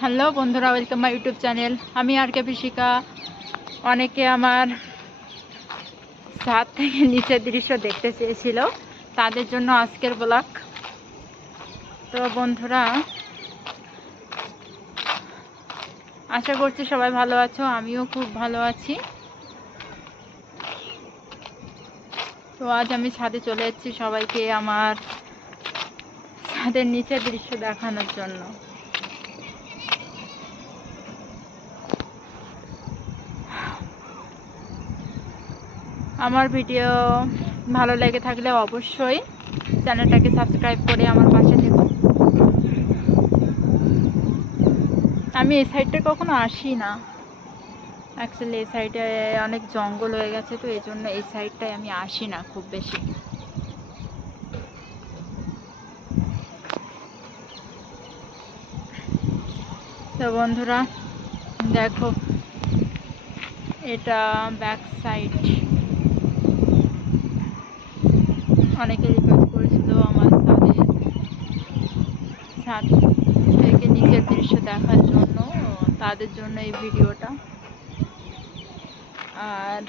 Hello বন্ধুরা, welcome my YouTube channel. আমি আর কে পিসিকা। অনেকে আমার ছাদ থেকে নিচের দৃশ্য দেখতে চেয়েছিল। তাদের জন্য আজকের ব্লগ। তো বন্ধুরা, আশা করছি সবাই ভালো আছো, আমিও খুব ভালো আছি। তো আজ আমি ছাদে চলে এসেছি সবাইকে আমার ছাদের নিচের দৃশ্য দেখানোর জন্য। আমার ভিডিও ভালো লেগে থাকলে অবশ্যই চ্যানেলটাকে সাবস্ক্রাইব করে আমার পাশে থেকো। আমি এই সাইডটা কখনো আসি না। অ্যাকচুয়ালি এই সাইডে অনেক জঙ্গল হয়ে গেছে, তো এই জন্য এই সাইডটায় আমি আসি না খুব বেশি। তো বন্ধুরা, দেখো, এটা ব্যাক সাইড অনেকে রিকোয়েস্ট করেছিল আমার ছাদের ছাদ থেকে নিচের দৃশ্য দেখার জন্য, তাদের জন্য এই ভিডিওটা। আর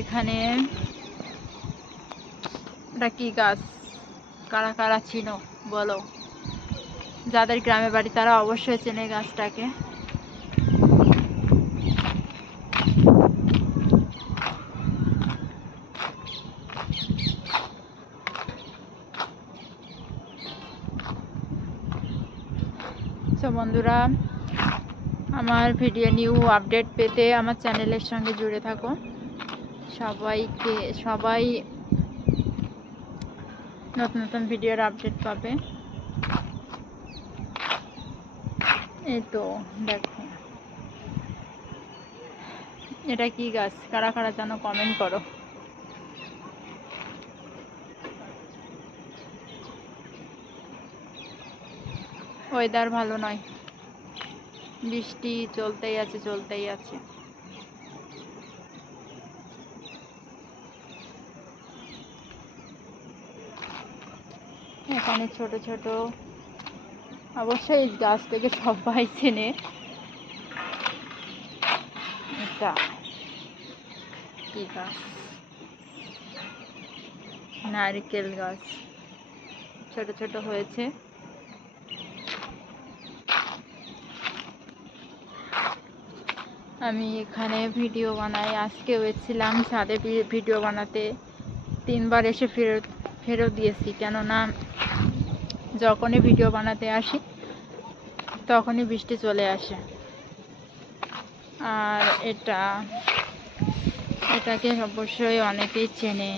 এখানে এটা কি গাছ? কারা কারা ছিল বলো? যাদের গ্রামে বাড়ি তারা অবশ্যই চেনে গাছটাকে। তো বন্ধুরা, আমার ভিডিও নিউ আপডেট পেতে আমার চ্যানেলের সঙ্গে জুড়ে থাকো। সবাইকে, সবাই নতুন নতুন ভিডিওর আপডেট পাবে। এই তো, দেখো। এটা কি গাছ? কারা কারা যেন কমেন্ট করো। ওয়েদার ভালো নয়। বৃষ্টি চলতেই আছে চলতেই আছে। এখানে ছোট ছোট অবশ্যই এই গাছ থেকে সবাই চেনে। কি গাছ? নারকেল গাছ। ছোট ছোট হয়েছে। আমি এখানে ভিডিও বানাই। আজকে হয়েছিলাম ছাদে ভিডিও বানাতে। তিনবার এসে ফেরত ফেরত দিয়েছি। কেননা যখনই ভিডিও বানাতে আসি, তখনই বৃষ্টি চলে আসে। আর এটা, এটাকে অবশ্যই অনেকেই চেনে।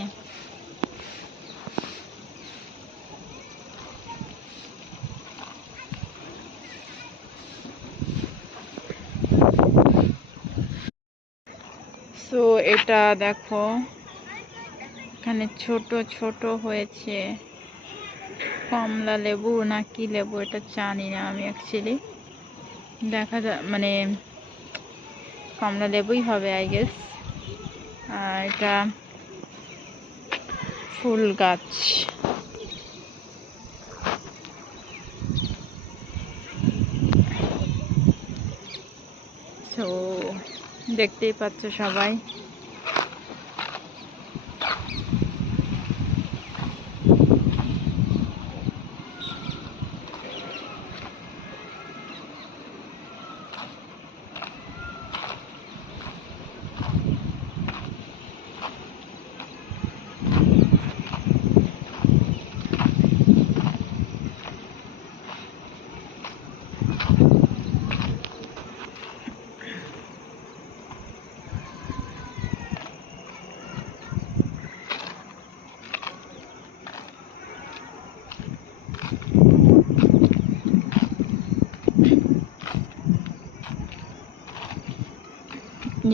সো এটা দেখো, এখানে ছোট ছোট হয়েছে কমলা লেবু না কি লেবু এটা জানি না আমি অ্যাকচুয়ালি দেখা যা মানে কমলা লেবুই হবে আই গেস আর এটা ফুল গাছ। সো দেখতেই পাচ্ছ সবাই।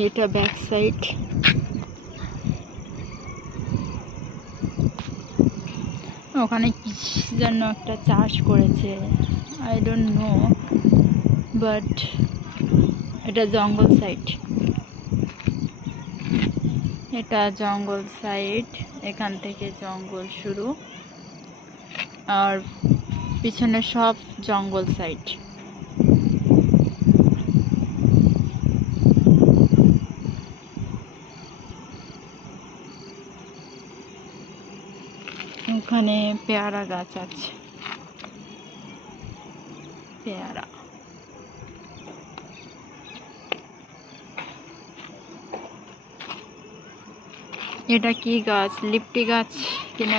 এটা ব্যাক সাইড ওখানে কি যেন একটা চাষ করেছে। আই ডোন্ট নো বাট এটা জঙ্গল সাইড এটা জঙ্গল সাইড এখান থেকে জঙ্গল শুরু। আর পিছনে সব জঙ্গল সাইড ওখানে পেয়ারা গাছ আছে। পেয়ারা। এটা কি গাছ? লিপটি গাছ কিনা?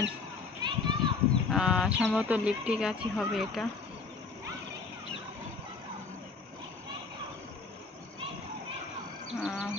সম্ভবত লিপটি গাছই হবে এটা। আহ,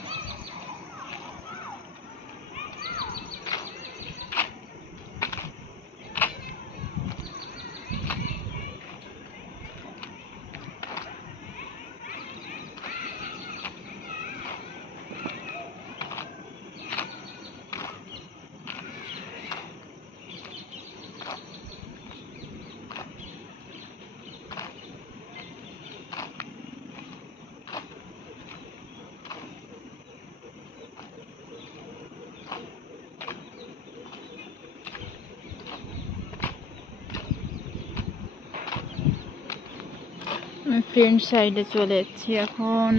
আমি ফ্রেন্ড সাইডে চলে এসেছি এখন।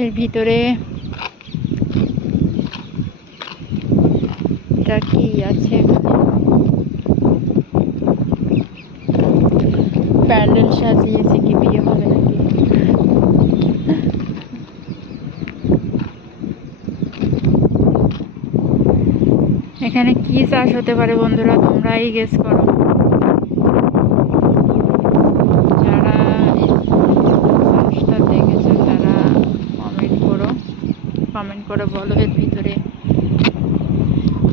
এর ভিতরে এটা কি আছে? প্যান্ডেল সাজিয়েছে কি বিয়ে হবে নাকি? এখানে কি চাষ হতে পারে বন্ধুরা, তোমরাই গেস করো যারা এই চাষটা দেখেছ তারা কমেন্ট করো কমেন্ট করে বলো এর ভিতরে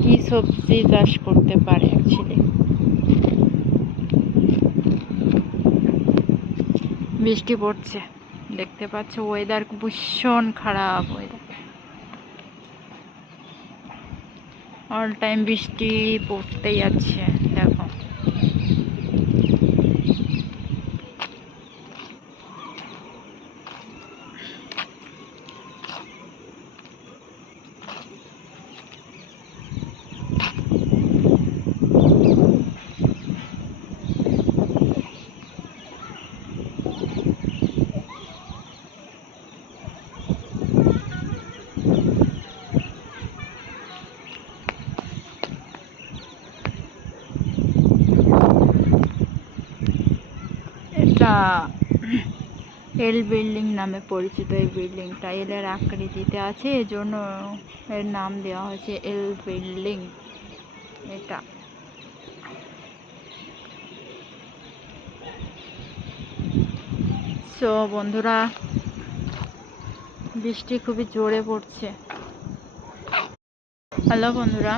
কি সবজি চাষ করতে পারে অ্যাকচুয়ালি বৃষ্টি পড়ছে, দেখতে পাচ্ছ ওয়েদার ভীষণ খারাপ ওয়েদার অল টাইম বৃষ্টি পড়তেই আছে দেখো এটা এল বিল্ডিং নামে পরিচিত এই বিল্ডিংটা এলের আকৃতিতে আছে, এজন্য এর নাম দেওয়া হয়েছে এল বিল্ডিং এটা। সো বন্ধুরা, বৃষ্টি খুবই জোরে পড়ছে। হ্যালো বন্ধুরা।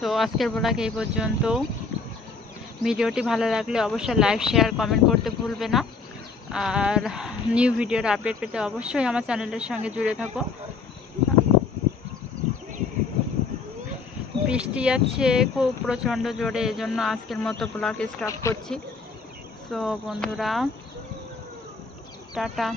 তো আজকের ব্লগ এই পর্যন্ত ভিডিওটি ভালো লাগলে অবশ্যই লাইক, শেয়ার, কমেন্ট করতে ভুলবে না। আর নিউ ভিডিওর আপডেট পেতে অবশ্যই আমার চ্যানেলের সঙ্গে জুড়ে থাকো। বৃষ্টি আছে, খুব প্রচণ্ড জোরে, এজন্য আজকের মতো ব্লগ স্টপ করছি। সো বন্ধুরা, টাটা।